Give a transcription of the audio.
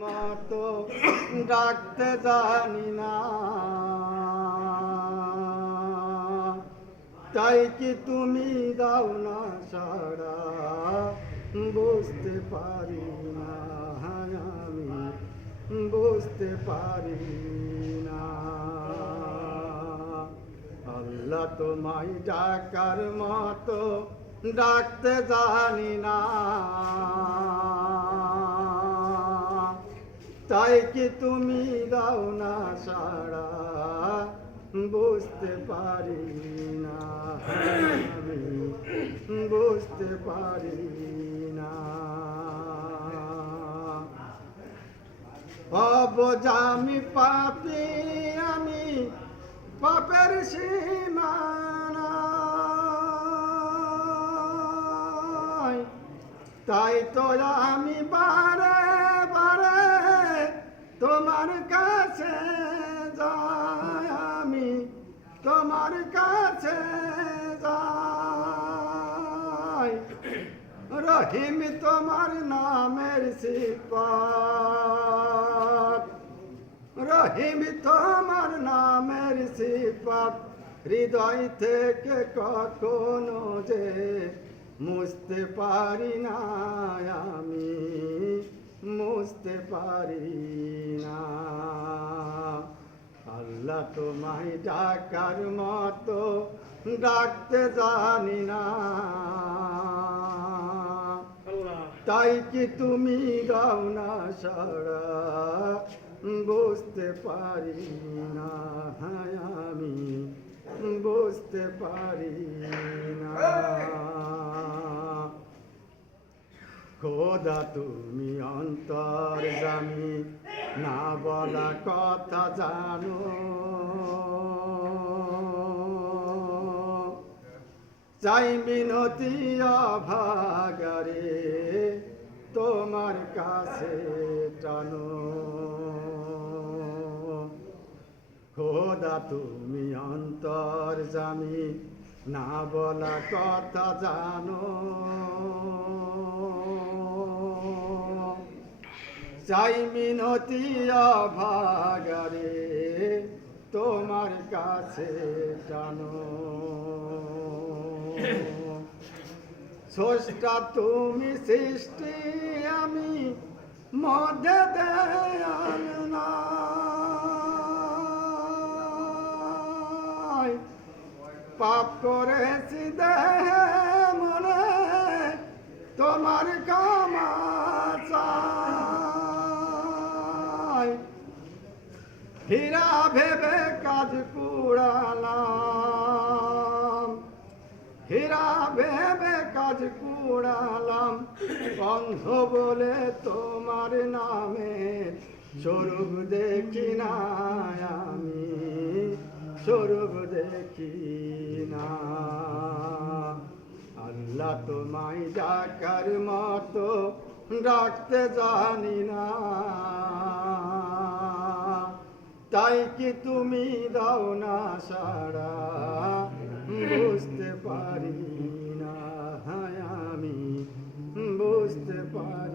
মতো ডাকতে জানি না, তাই কি তুমি দাও না সাড়া, বুঝতে পারি না আমি, বুঝতে পারি না। আল্লাহ তোমায় ডাকার মতো ডাকতে জানি না, তাই কি তুমি দাও না সাড়া, বুঝতে পারি না আমি, বুঝতে পারি না। অবজামি পাপী আমি, পাপের সীমানা, তাই তো আমি বারে বারে তোমার কাছে যাই, আমি তোমার কাছে যাই। রহিম তোমার নামের সিফাত, রহিম তোমার নামের সিফাত, হৃদয় থেকে কখনো যে মুছতে পারি না আমি, মুছতে পারি না। আল্লাহ তোমায় ডাকার মতো ডাকতে জানি না, তাই কি তুমি দাও না সাড়া, বুঝতে পারি না আমি, বুঝতে পারি না। খোদা তুমি অন্তর্যামী, না বলা কথা জানো, চাই মিনতি অভাগারে তোমার কাছে টানো। খোদা তুমি অন্তর্যামী, না বলা কথা জানো, চাই মিনতি অভাগারে তোমার কাছে টানো। স্রষ্টা তুমি সৃষ্টি আমি, মধ্যে দেয়াল নাই, পাপ করেছি দেহে মনে তোমার ক্ষমা চাই। হীরা ভেবে কাজ কুড়ালাম, হীরা ভেবে কাজ কুড়ালাম, বন্ধ বলে তোমার নামে স্বরূপ দেখি না আমি, স্বরূপ দেখি না। আল্লাহ তোমায় ডাকার মতো ডাকতে জানি না, তাই কি তুমি দাও না সাড়া, বুঝতে পারি না আমি, বুঝতে পারি।